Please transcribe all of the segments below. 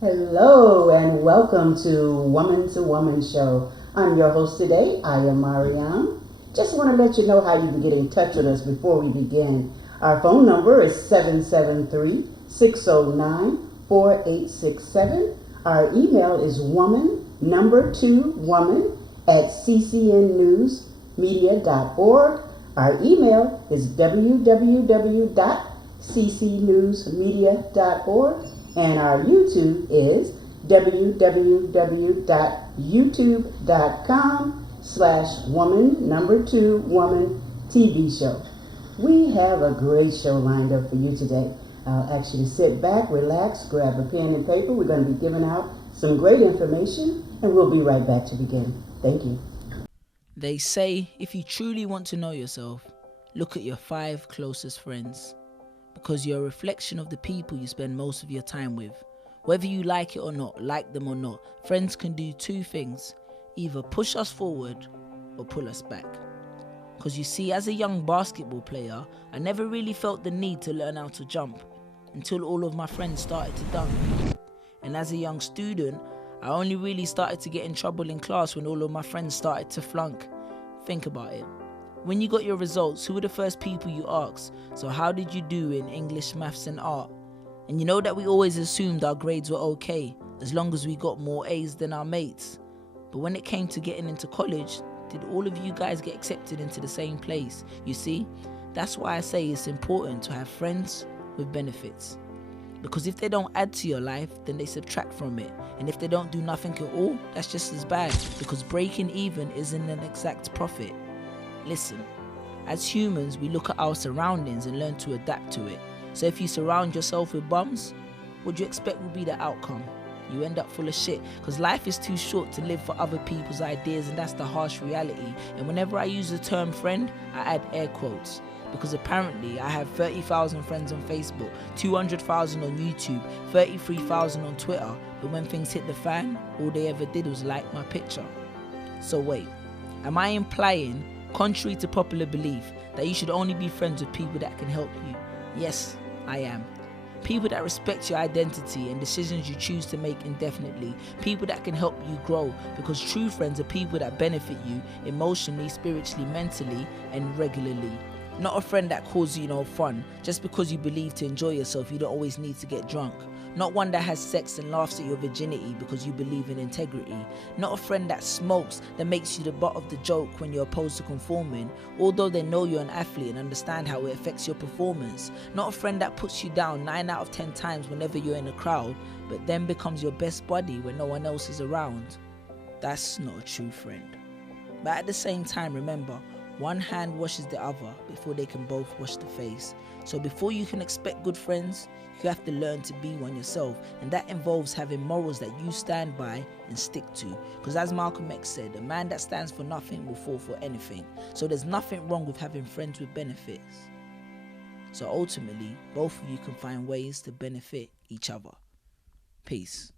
Hello and welcome to Woman Show. I'm your host today. I am Marianne. Just want to let you know how you can get in touch with us before we begin. Our phone number is 773-609-4867. Our email is woman2woman at ccnnewsmedia.org. Our email is www.ccnewsmedia.org. And our YouTube is www.youtube.com/woman2woman TV show. We have a great show lined up for you today. I'll ask you to sit back, relax, grab a pen and paper. We're going to be giving out some great information, and we'll be right back to begin. Thank you. They say if you truly want to know yourself, look at your 5 closest friends. Because you're a reflection of the people you spend most of your time with. Whether you like it or not, like them or not, friends can do 2 things. Either push us forward or pull us back. Because you see, as a young basketball player, I never really felt the need to learn how to jump until all of my friends started to dunk. And as a young student, I only really started to get in trouble in class when all of my friends started to flunk. Think about it. When you got your results, who were the first people you asked? So how did you do in English, maths and art? And you know that we always assumed our grades were okay, as long as we got more A's than our mates. But when it came to getting into college, did all of you guys get accepted into the same place? You see, that's why I say it's important to have friends with benefits. Because if they don't add to your life, then they subtract from it. And if they don't do nothing at all, that's just as bad, because breaking even isn't an exact profit. Listen, as humans, we look at our surroundings and learn to adapt to it. So if you surround yourself with bums, what do you expect will be the outcome? You end up full of shit, because life is too short to live for other people's ideas, and that's the harsh reality. And whenever I use the term friend, I add air quotes, because apparently I have 30,000 friends on Facebook, 200,000 on YouTube, 33,000 on Twitter, but when things hit the fan, all they ever did was like my picture. So wait, am I implying, contrary to popular belief, that you should only be friends with people that can help you? Yes, I am. People that respect your identity and decisions you choose to make indefinitely. People that can help you grow, because true friends are people that benefit you emotionally, spiritually, mentally, and regularly. Not a friend that calls you no fun. Just because you believe to enjoy yourself, you don't always need to get drunk. Not one that has sex and laughs at your virginity because you believe in integrity. Not a friend that smokes, that makes you the butt of the joke when you're opposed to conforming, although they know you're an athlete and understand how it affects your performance. Not a friend that puts you down 9 out of 10 times whenever you're in a crowd, but then becomes your best buddy when no one else is around. That's not a true friend. But at the same time, remember, one hand washes the other before they can both wash the face. So before you can expect good friends, you have to learn to be one yourself. And that involves having morals that you stand by and stick to. Because as Malcolm X said, a man that stands for nothing will fall for anything. So there's nothing wrong with having friends with benefits. So ultimately, both of you can find ways to benefit each other. Peace.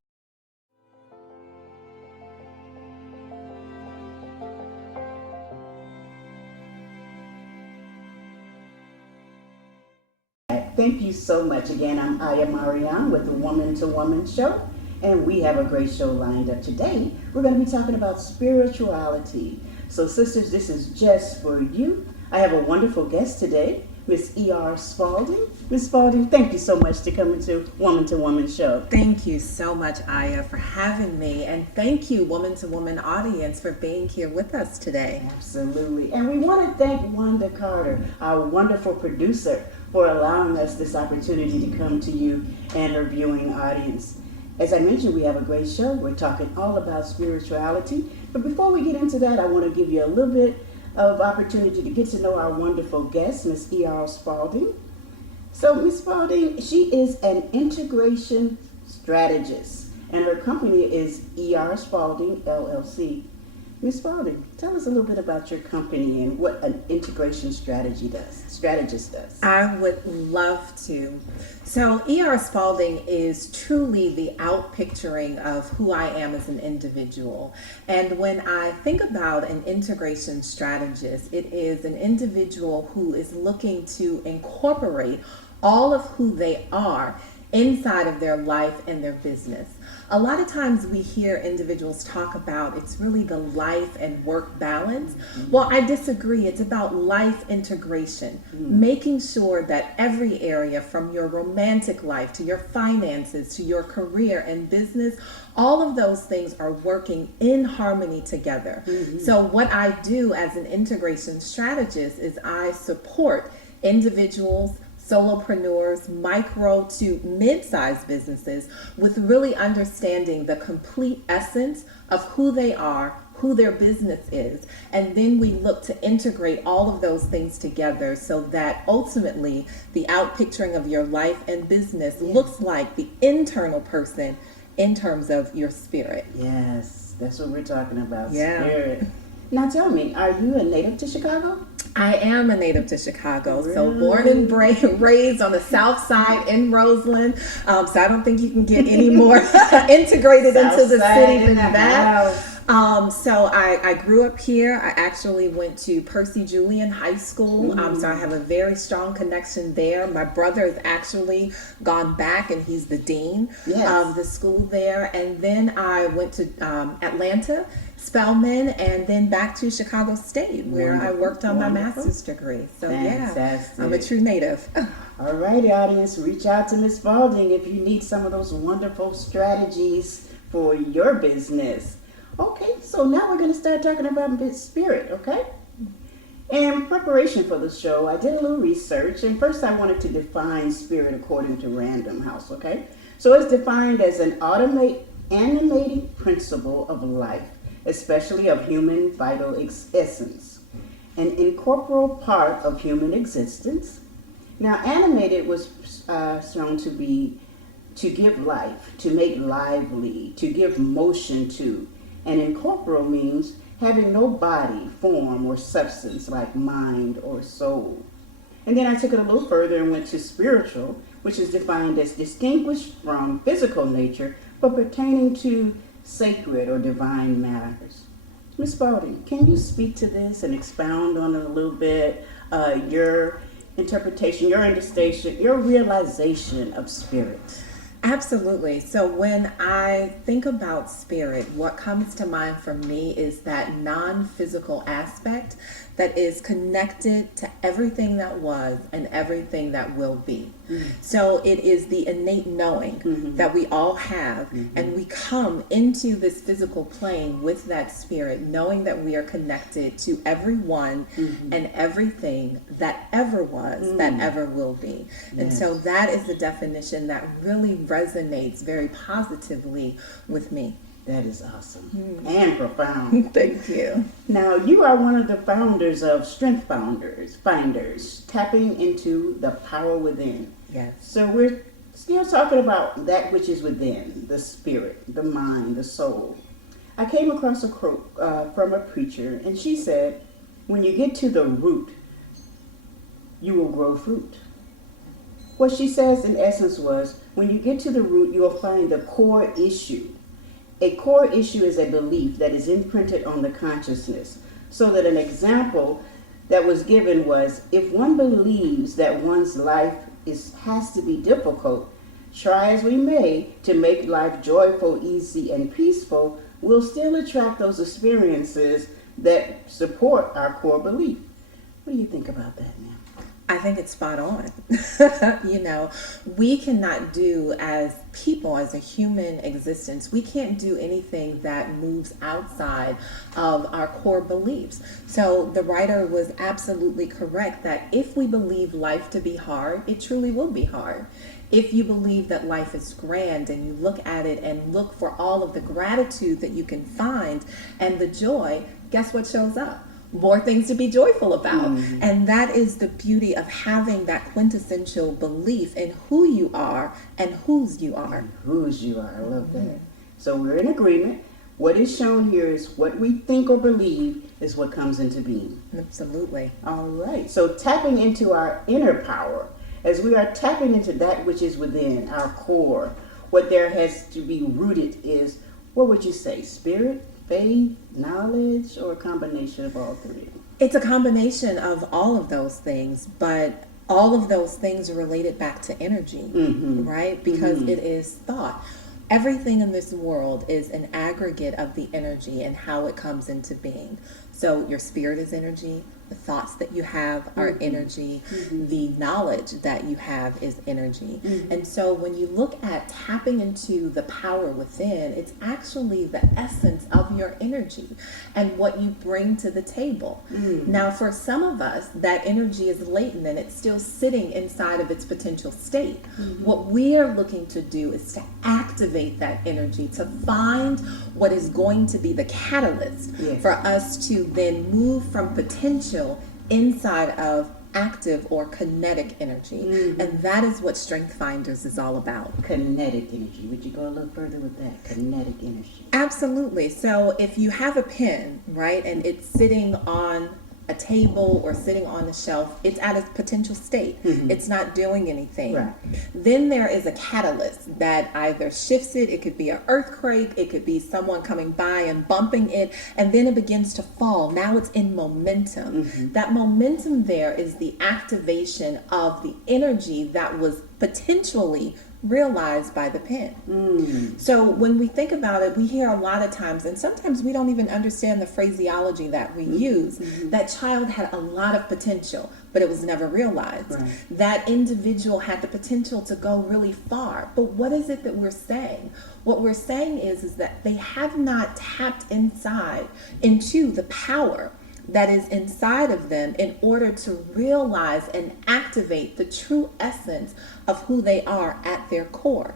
Thank you so much. Again, I'm Aya Marianne with the Woman to Woman Show, and we have a great show lined up today. We're going to be talking about spirituality. So, sisters, this is just for you. I have a wonderful guest today, Miss E.R. Spalding. Miss Spalding, thank you so much for coming to Woman Show. Thank you so much, Aya, for having me. And thank you, Woman to Woman audience, for being here with us today. Absolutely. And we want to thank Wanda Carter, our wonderful producer, for allowing us this opportunity to come to you and her viewing audience. As I mentioned, we have a great show. We're talking all about spirituality. But before we get into that, I want to give you a little bit of opportunity to get to know our wonderful guest, Miss E.R. Spalding. So Miss Spalding, she is an integration strategist, and her company is E.R. Spalding, LLC. Ms. Spalding, tell us a little bit about your company and what an integration strategist does. I would love to. So E.R. Spalding is truly the outpicturing of who I am as an individual. And when I think about an integration strategist, it is an individual who is looking to incorporate all of who they are inside of their life and their business. A lot of times we hear individuals talk about it's really the life and work balance. Well, I disagree. It's about life integration, making sure that every area, from your romantic life to your finances to your career and business, all of those things are working in harmony together. So what I do as an integration strategist is I support individuals, solopreneurs, micro to mid-sized businesses with really understanding the complete essence of who they are, who their business is. And then we look to integrate all of those things together so that ultimately the outpicturing of your life and business looks like the internal person in terms of your spirit. Yes, that's what we're talking about. Yeah. Spirit. Now tell me, are you a native to Chicago? I am a native to Chicago, so Really? born and raised on the south side in Roseland. So I don't think you can get any more integrated into the South city side than in the that. house. So I grew up here. I actually went to Percy Julian High School. So I have a very strong connection there. My brother has actually gone back and he's the dean of the school there. And then I went to Atlanta, Spelman, and then back to Chicago State where I worked on my master's degree. So Fantastic. yeah, I'm a true native. All righty, audience, reach out to Miss Spalding if you need some of those wonderful strategies for your business. Okay, so now we're going to start talking about spirit, okay? In preparation for the show, I did a little research, and first I wanted to define spirit according to Random House, okay? So it's defined as an animating principle of life, especially of human vital essence, an incorporeal part of human existence. Now, animated was shown to be to give life, to make lively, to give motion to. And incorporeal means having no body, form, or substance like mind or soul. And then I took it a little further and went to spiritual, which is defined as distinguished from physical nature, but pertaining to sacred or divine matters. Ms. Spalding, can you speak to this and expound on it a little bit? Your interpretation, your understanding, your realization of spirit. Absolutely. So when I think about spirit, what comes to mind for me is that non-physical aspect that is connected to everything that was and everything that will be. So it is the innate knowing that we all have, and we come into this physical plane with that spirit, knowing that we are connected to everyone and everything that ever was, that ever will be. And so that is the definition that really resonates very positively with me. That is awesome and profound. Thank you. Now, you are one of the founders of Strength Finders, tapping into the power within. Yes. So we're still talking about that which is within, the spirit, the mind, the soul. I came across a quote from a preacher, and she said, when you get to the root, you will grow fruit. What she says in essence was, when you get to the root, you will find the core issue. A core issue is a belief that is imprinted on the consciousness. So that an example that was given was, if one believes that one's life has to be difficult, try as we may to make life joyful, easy, and peaceful, we'll still attract those experiences that support our core belief. What do you think about that, ma'am? I think it's spot on. We cannot do as people, as a human existence, we can't do anything that moves outside of our core beliefs. So the writer was absolutely correct that if we believe life to be hard, it truly will be hard. If you believe that life is grand and you look at it and look for all of the gratitude that you can find and the joy, guess what shows up? More things to be joyful about. And that is the beauty of having that quintessential belief in who you are and whose you are. Whose you are. I love that. So we're in agreement. What is shown here is what we think or believe is what comes into being. Absolutely. All right. So tapping into our inner power, as we are tapping into that which is within our core, what there has to be rooted is, what would you say, spirit, faith, knowledge, or a combination of all three? It's a combination of all of those things, but All of those things are related back to energy, right? Because it is thought. Everything in this world is an aggregate of the energy and how it comes into being. So your spirit is energy, the thoughts that you have are energy, the knowledge that you have is energy. And so when you look at tapping into the power within, it's actually the essence of your energy and what you bring to the table. Now, for some of us, that energy is latent and it's still sitting inside of its potential state. What we are looking to do is to activate that energy, to find what is going to be the catalyst for us to then move from potential inside of active or kinetic energy. And that is what Strength Finders is all about. Kinetic energy. Would you go a little further with that? Kinetic energy. Absolutely. So if you have a pen, right, and it's sitting on a table or sitting on the shelf, it's at its potential state. It's not doing anything. Right. Then there is a catalyst that either shifts it. It could be an earthquake. It could be someone coming by and bumping it, and then it begins to fall. Now it's in momentum. That momentum there is the activation of the energy that was potentially realized by the pen. So when we think about it, we hear a lot of times, and sometimes we don't even understand the phraseology that we use, that child had a lot of potential, but it was never realized. That individual had the potential to go really far. But what is it that we're saying? What we're saying is that they have not tapped inside into the power that is inside of them in order to realize and activate the true essence of who they are at their core.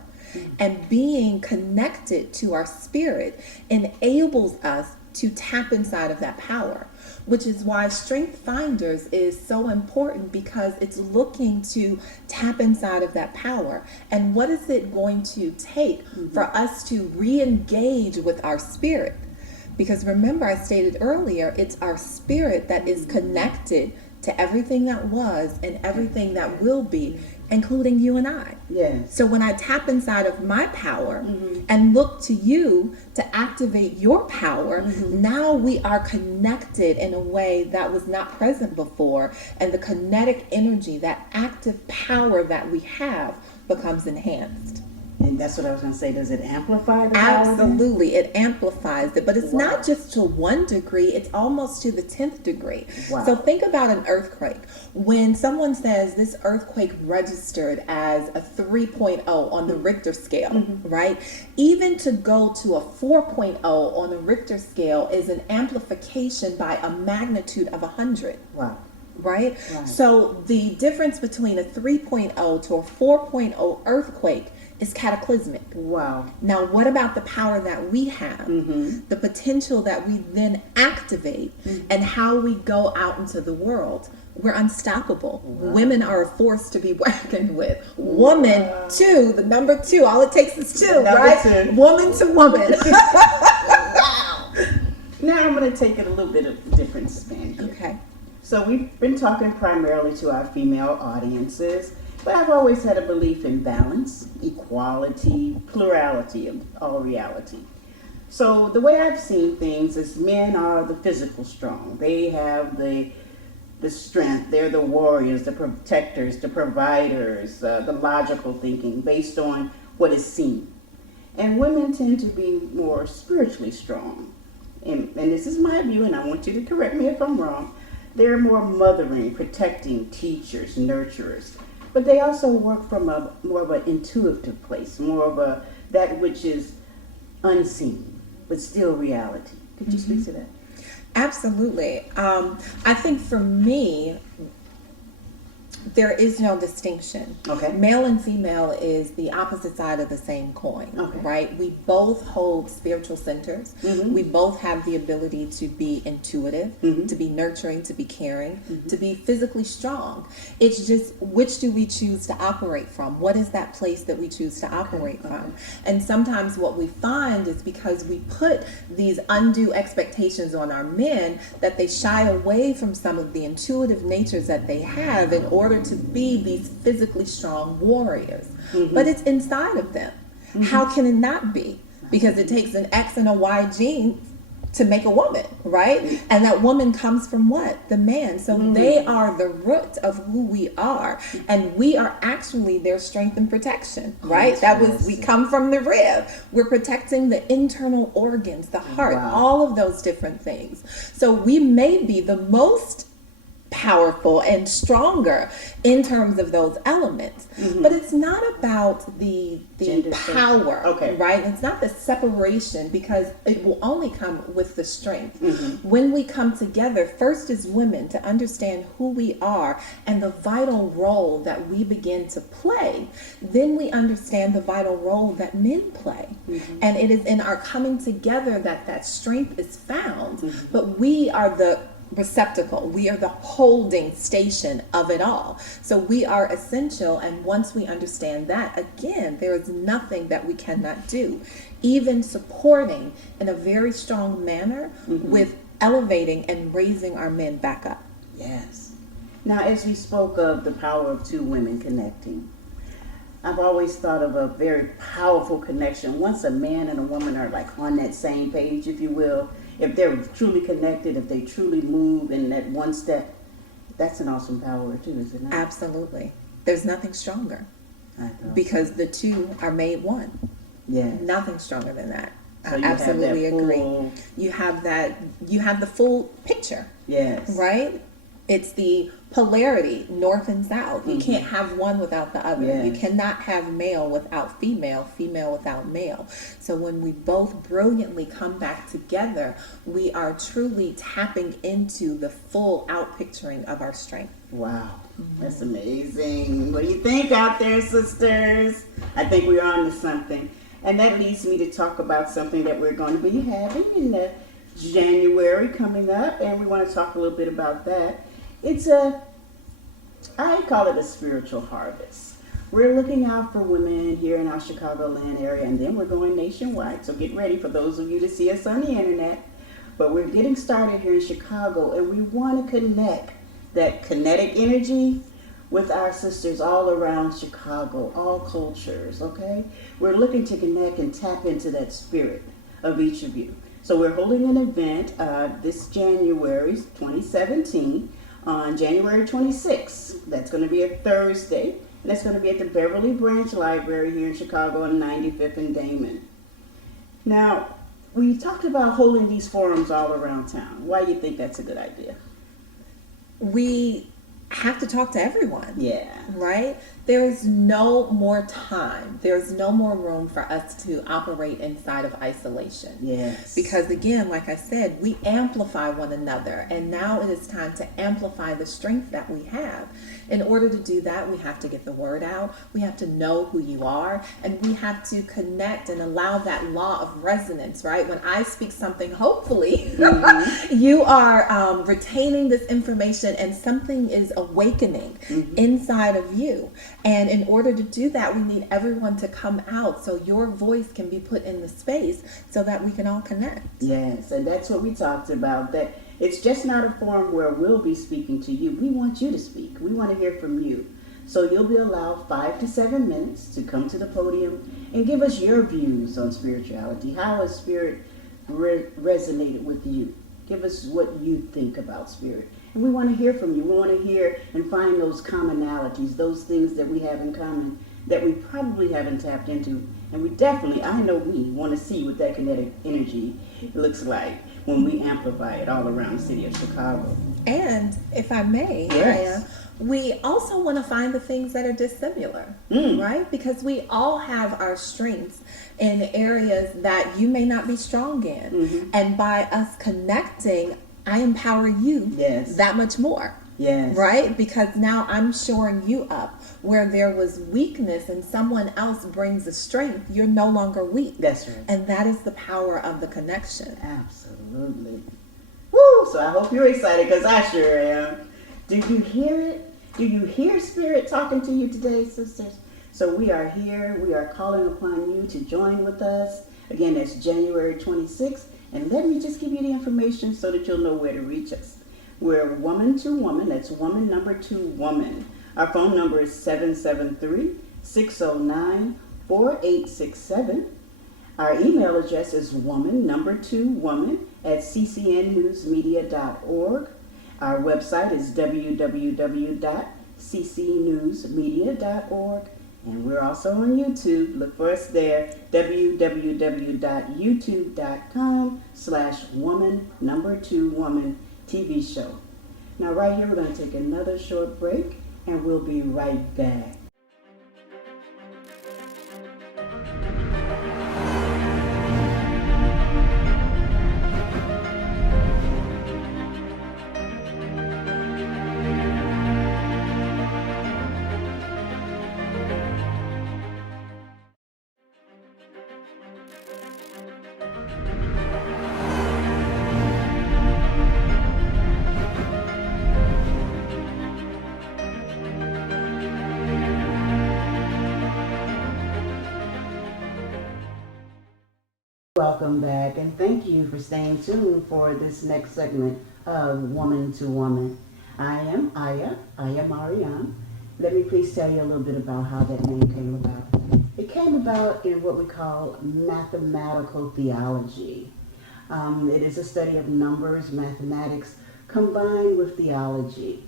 And being connected to our spirit enables us to tap inside of that power, which is why Strength Finders is so important, because it's looking to tap inside of that power. And what is it going to take for us to re-engage with our spirit? Because remember, I stated earlier, it's our spirit that is connected to everything that was and everything that will be, including you and I. Yes. So when I tap inside of my power and look to you to activate your power, now we are connected in a way that was not present before. And the kinetic energy, that active power that we have, becomes enhanced. And that's what I was going to say. Does it amplify the power? Absolutely, it amplifies it, but it's not just to 1 degree, it's almost to the 10th degree. So think about an earthquake. When someone says this earthquake registered as a 3.0 on the Richter scale, right? Even to go to a 4.0 on the Richter scale is an amplification by a magnitude of 100. Right? So the difference between a 3.0 to a 4.0 earthquake is cataclysmic. Now, what about the power that we have, the potential that we then activate, and how we go out into the world? We're unstoppable. Women are a force to be reckoned with. Woman, 2, the number 2. All it takes is 2, right? Woman to woman. Now I'm going to take it a little bit of a different spin here. Okay. So we've been talking primarily to our female audiences, but I've always had a belief in balance, equality, plurality of all reality. So the way I've seen things is men are the physical strong. They have the strength. They're the warriors, the protectors, the providers, the logical thinking based on what is seen. And women tend to be more spiritually strong. And this is my view, and I want you to correct me if I'm wrong. They're more mothering, protecting, teachers, nurturers. But they also work from a more of an intuitive place, more of that which is unseen, but still reality. Could you speak to that? Absolutely. I think for me, there is no distinction. Okay. Male and female is the opposite side of the same coin, right? We both hold spiritual centers. We both have the ability to be intuitive, to be nurturing, to be caring, to be physically strong. It's just, which do we choose to operate from? What is that place that we choose to operate from? And sometimes what we find is because we put these undue expectations on our men, that they shy away from some of the intuitive natures that they have in order to be these physically strong warriors. But it's inside of them. How can it not be? Because it takes an X and a Y gene to make a woman, right? And that woman comes from what? The man. So they are the root of who we are. And we are actually their strength and protection, right? That was, we come from the rib. We're protecting the internal organs, the heart, all of those different things. So we may be the most powerful and stronger in terms of those elements, but it's not about the power, right? It's not the separation, because it will only come with the strength. When we come together, first as women, to understand who we are and the vital role that we begin to play, then we understand the vital role that men play. And it is in our coming together that that strength is found, but we are the receptacle. We are the holding station of it all. So we are essential, and once we understand that, again, there is nothing that we cannot do, even supporting in a very strong manner with elevating and raising our men back up. Yes. Now, as we spoke of the power of two women connecting, I've always thought of a very powerful connection. Once a man and a woman are like on that same page, if you will, if they're truly connected, if they truly move in that one step, that's an awesome power too, is it not? Absolutely. There's nothing stronger, because the two are made one. Yes. Nothing stronger than that. So I absolutely agree. You have the full picture. Yes. Right? It's the polarity, north and south. You can't have one without the other. Yes. You cannot have male without female, female without male. So when we both brilliantly come back together, we are truly tapping into the full outpicturing of our strength. Wow, that's amazing. What do you think out there, sisters? I think we're on to something. And that leads me to talk about something that we're going to be having in the January coming up, and we want to talk a little bit about that. I call it a spiritual harvest. We're looking out for women here in our Chicagoland area, and then we're going nationwide. So get ready for those of you to see us on the internet. But we're getting started here in Chicago, and we want to connect that kinetic energy with our sisters all around Chicago, all cultures, okay? We're looking to connect and tap into that spirit of each of you. So we're holding an event this January 2017 on January 26th. That's going to be a Thursday, and that's going to be at the Beverly Branch Library here in Chicago on 95th and Damon. Now, we talked about holding these forums all around town. Why do you think that's a good idea? We have to talk to everyone. Yeah. Right? There is no more time. There's no more room for us to operate inside of isolation. Yes. Because again, like I said, we amplify one another, and now it is time to amplify the strength that we have. In order to do that, we have to get the word out. We have to know who you are, and we have to connect and allow that law of resonance, right? When I speak something, hopefully you are retaining this information, and something is awakening inside of you. And in order to do that, we need everyone to come out so your voice can be put in the space so that we can all connect. Yes, and that's what we talked about, that it's just not a forum where we'll be speaking to you. We want you to speak. We want to hear from you. So you'll be allowed 5 to 7 minutes to come to the podium and give us your views on spirituality. How has spirit resonated with you? Give us what you think about spirit. And we want to hear from you. We want to hear and find those commonalities, those things that we have in common that we probably haven't tapped into. And we definitely, I know we want to see what that kinetic energy looks like when we amplify it all around the city of Chicago. And if I may, yes, we also want to find the things that are dissimilar, right? Because we all have our strengths in areas that you may not be strong in. And by us connecting, I empower you that much more. Yes. Right? Because now I'm shoring you up. Where there was weakness and someone else brings the strength, you're no longer weak. That's right. And that is the power of the connection. Absolutely. Woo! So I hope you're excited, because I sure am. Do you hear it? Do you hear spirit talking to you today, sisters? So we are here. We are calling upon you to join with us. Again, it's January 26th. And let me just give you the information so that you'll know where to reach us. We're woman to woman. That's woman number 2 woman. Our phone number is 773-609-4867. Our email address is woman number 2 woman at ccnnewsmedia.org. Our website is www.ccnewsmedia.org. And we're also on YouTube. Look for us there, www.youtube.com/woman2woman TV show. Now right here, we're going to take another short break, and we'll be right back. Welcome back, and thank you for staying tuned for this next segment of Woman to Woman. I am Aya Mariam. Let me please tell you a little bit about how that name came about. It came about in what we call mathematical theology. It is a study of numbers, mathematics, combined with theology.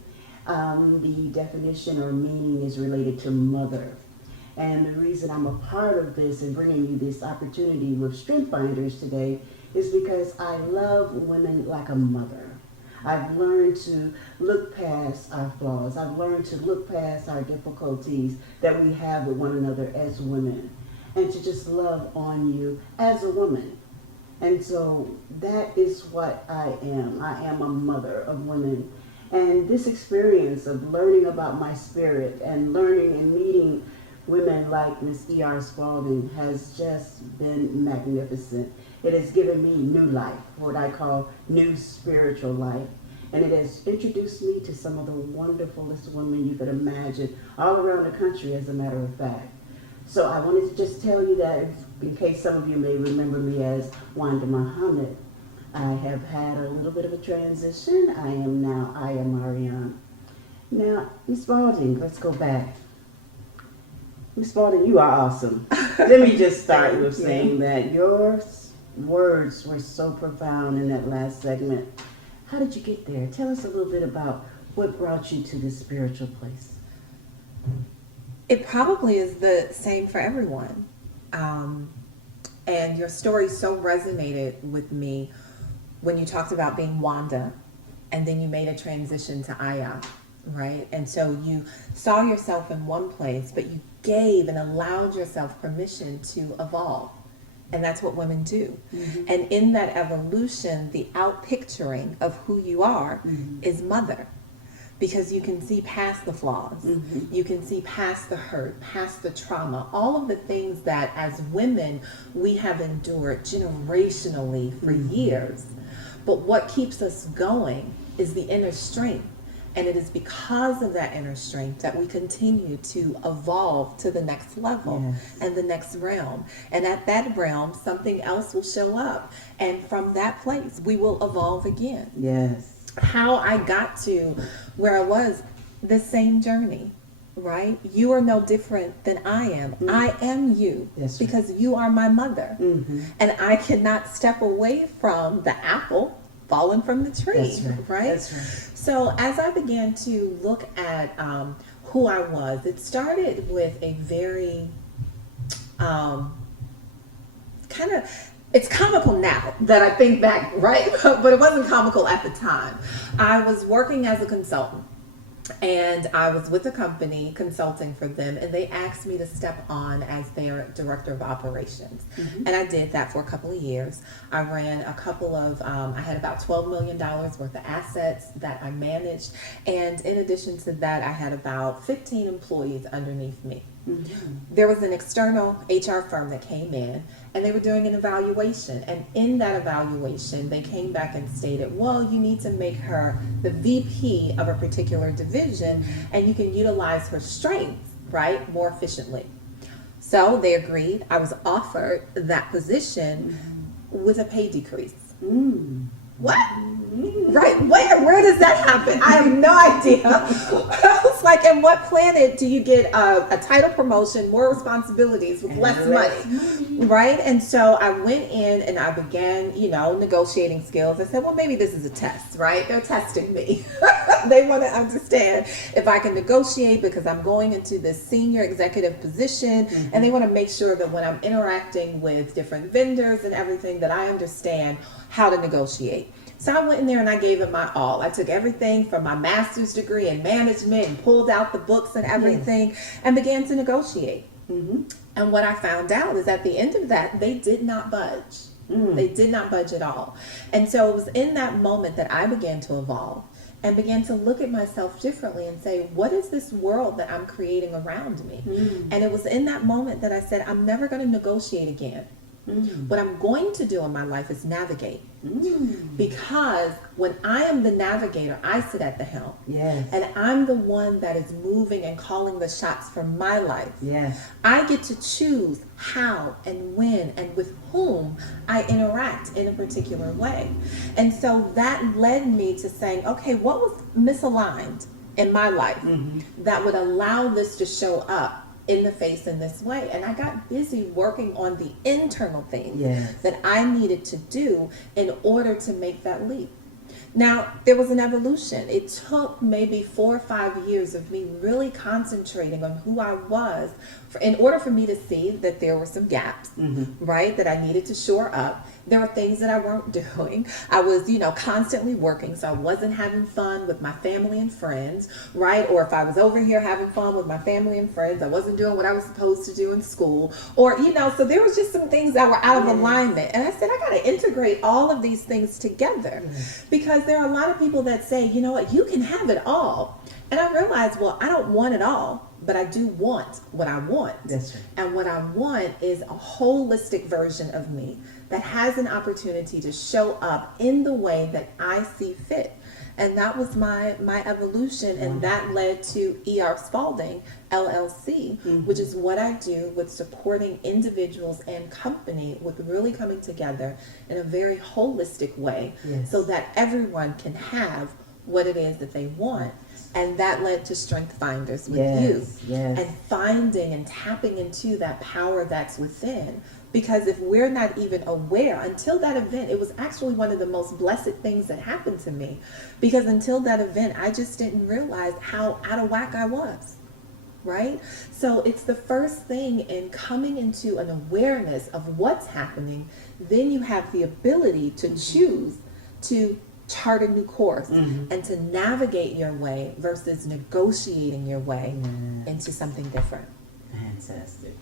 The definition or meaning is related to mother. And the reason I'm a part of this and bringing you this opportunity with Strength Finders today is because I love women like a mother. I've learned to look past our flaws. I've learned to look past our difficulties that we have with one another as women, and to just love on you as a woman. And so that is what I am. I am a mother of women. And this experience of learning about my spirit and learning and meeting women like Miss E.R. Spalding has just been magnificent. It has given me new life, what I call new spiritual life. And it has introduced me to some of the wonderfulest women you could imagine all around the country, as a matter of fact. So I wanted to just tell you that in case some of you may remember me as Wanda Muhammad. I have had a little bit of a transition. I am now Aya Mariam. Now, Miss Spalding, let's go back. Miss Spalding, you are awesome. Let me just start with saying that your words were so profound in that last segment. How did you get there? Tell us a little bit about what brought you to this spiritual place. It probably is the same for everyone. And your story so resonated with me when you talked about being Wanda, and then you made a transition to Aya, right? And so you saw yourself in one place, but you gave and allowed yourself permission to evolve. And that's what women do. Mm-hmm. And in that evolution, the outpicturing of who you are is mother. Because you can see past the flaws. Mm-hmm. You can see past the hurt, past the trauma, all of the things that as women we have endured generationally for years. But what keeps us going is the inner strength. And it is because of that inner strength that we continue to evolve to the next level and the next realm. And at that realm, something else will show up. And from that place, we will evolve again. Yes. How I got to where I was, the same journey, right? You are no different than I am. Mm-hmm. I am you because you are my mother. Mm-hmm. And I cannot step away from the apple fallen from the tree, right? That's right. So as I began to look at who I was, it started with a very it's comical now that I think back, right? But it wasn't comical at the time. I was working as a consultant. And I was with a company consulting for them, and they asked me to step on as their director of operations. Mm-hmm. And I did that for a couple of years. I ran a couple of, I had about $12 million worth of assets that I managed. And in addition to that, I had about 15 employees underneath me. Mm-hmm. There was an external HR firm that came in, and they were doing an evaluation. And in that evaluation, they came back and stated, well, you need to make her the VP of a particular division, and you can utilize her strengths, right, more efficiently. So they agreed. I was offered that position with a pay decrease. What? Right, where does that happen? I have no idea. I was like, in what planet do you get a title promotion, more responsibilities with less money? Right? And so I went in and I began, negotiating skills. I said, well, maybe this is a test, right? They're testing me. They want to understand if I can negotiate because I'm going into this senior executive position, and they want to make sure that when I'm interacting with different vendors and everything, that I understand how to negotiate. So I went in there and I gave it my all. I took everything from my master's degree in management and pulled out the books and everything and began to negotiate. And what I found out is at the end of that, they did not budge. They did not budge at all. And so it was in that moment that I began to evolve and began to look at myself differently and say, what is this world that I'm creating around me? And it was in that moment that I said, I'm never going to negotiate again. What I'm going to do in my life is navigate. Because when I am the navigator, I sit at the helm. Yes. And I'm the one that is moving and calling the shots for my life. Yes. I get to choose how and when and with whom I interact in a particular way. And so that led me to saying, okay, what was misaligned in my life that would allow this to show up in the face in this way? And I got busy working on the internal things that I needed to do in order to make that leap. Now, there was an evolution. It took maybe 4 or 5 years of me really concentrating on who I was in order for me to see that there were some gaps, right, that I needed to shore up. There were things that I weren't doing. I was, constantly working, so I wasn't having fun with my family and friends, right? Or if I was over here having fun with my family and friends, I wasn't doing what I was supposed to do in school. Or, so there was just some things that were out of alignment. And I said, I got to integrate all of these things together because there are a lot of people that say, you know what, you can have it all. And I realized, well, I don't want it all, but I do want what I want. That's right. And what I want is a holistic version of me that has an opportunity to show up in the way that I see fit. And that was my evolution, and that led to E.R. Spalding, LLC, which is what I do with supporting individuals and company with really coming together in a very holistic way so that everyone can have what it is that they want. And that led to Strength Finders with you. And finding and tapping into that power that's within. Because if we're not even aware, until that event, it was actually one of the most blessed things that happened to me. Because until that event, I just didn't realize how out of whack I was. Right? So it's the first thing in coming into an awareness of what's happening. Then you have the ability to choose to chart a new course and to navigate your way versus negotiating your way into something different. Fantastic.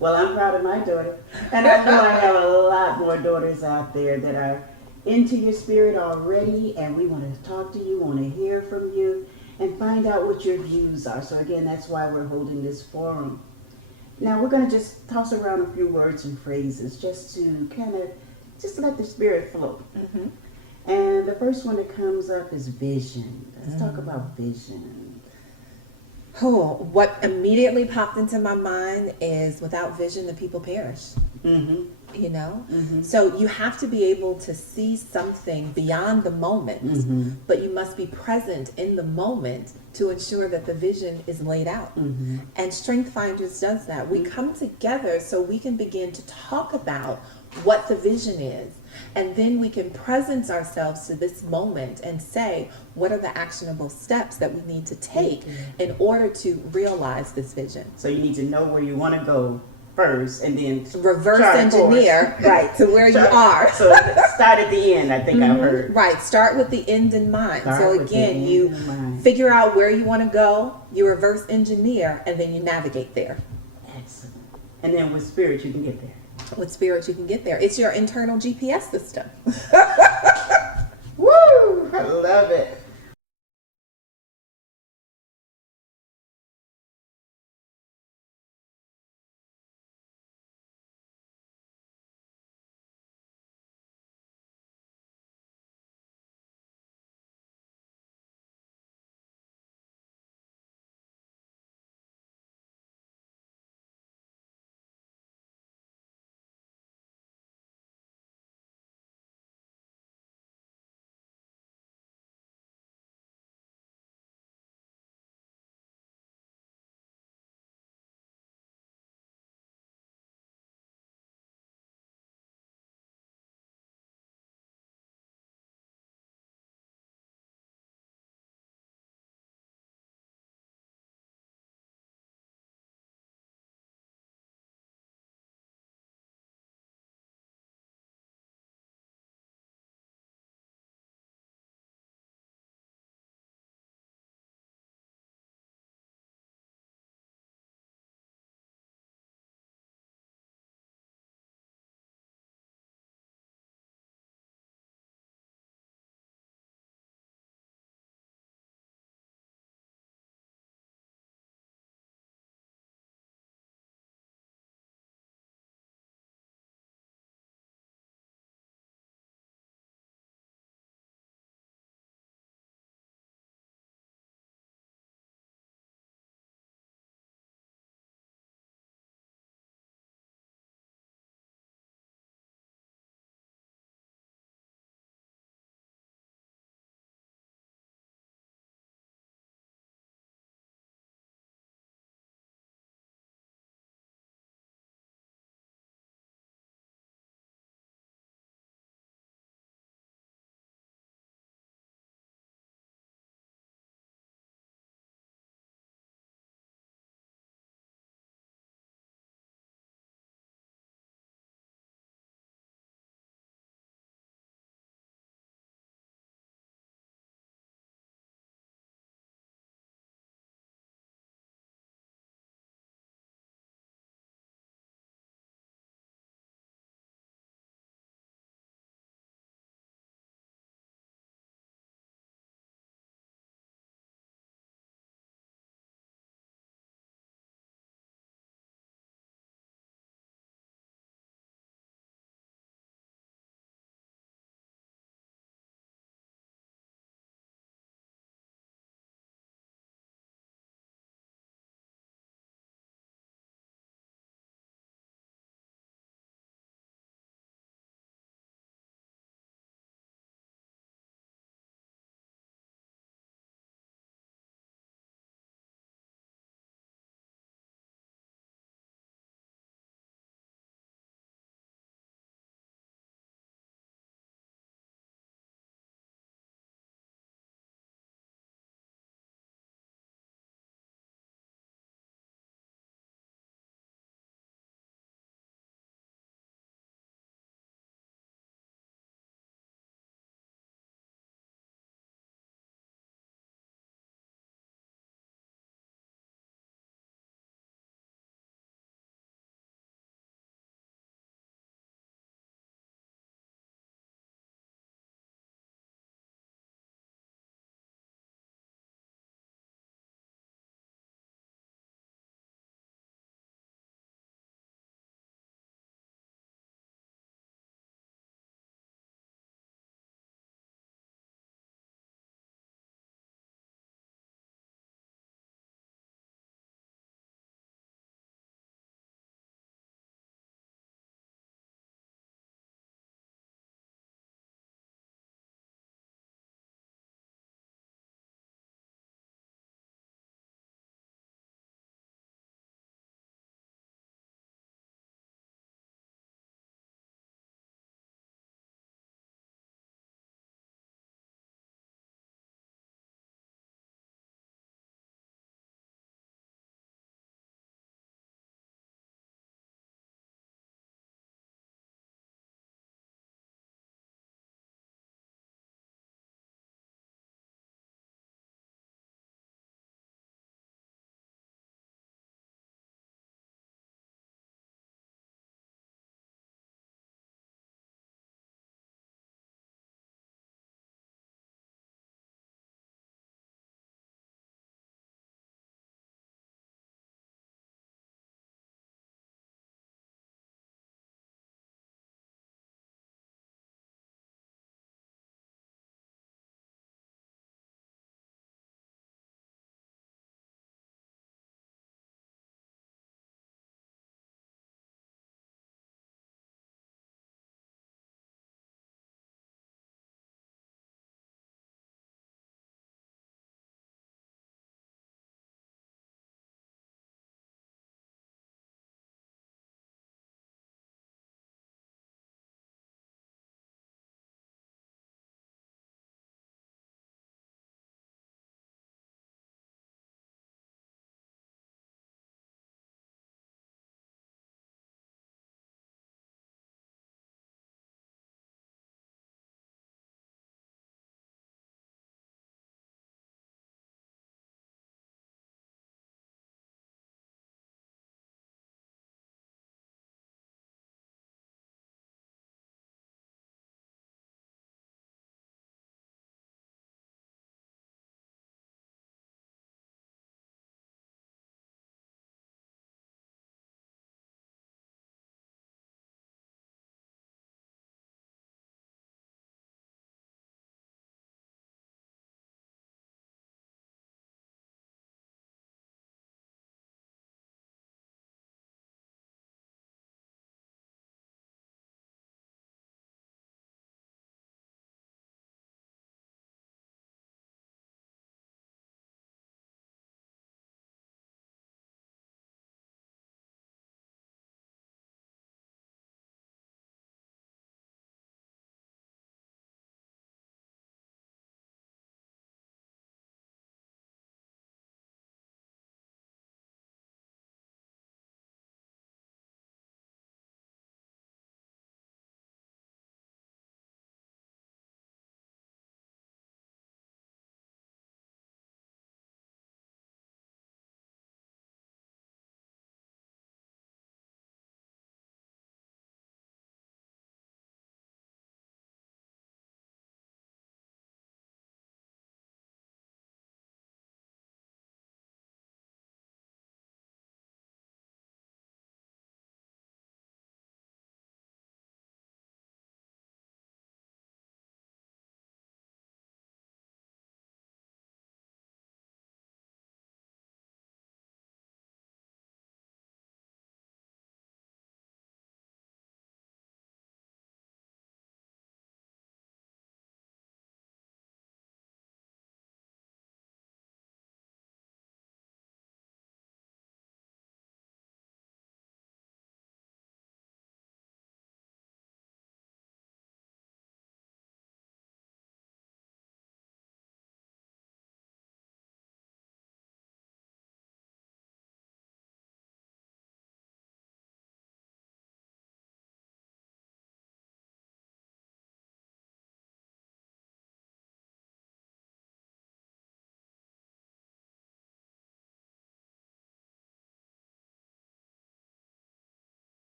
Well, I'm proud of my daughter, and I know I have a lot more daughters out there that are into your spirit already, and we want to talk to you, want to hear from you, and find out what your views are. So again, that's why we're holding this forum. Now we're going to just toss around a few words and phrases just to kind of just let the spirit flow. And the first one that comes up is vision. Let's talk about vision. Oh, what immediately popped into my mind is without vision, the people perish. So you have to be able to see something beyond the moment, but you must be present in the moment to ensure that the vision is laid out. And Strength Finders does that. We come together so we can begin to talk about what the vision is. And then we can presence ourselves to this moment and say, what are the actionable steps that we need to take in order to realize this vision? So you need to know where you want to go first, and then reverse engineer to where you are. So start at the end, I think I've heard. Right, start with the end in mind. So again, you figure out where you want to go, you reverse engineer, and then you navigate there. Excellent. And then with spirit, you can get there. With spirit, you can get there. It's your internal GPS system. Woo! I love it.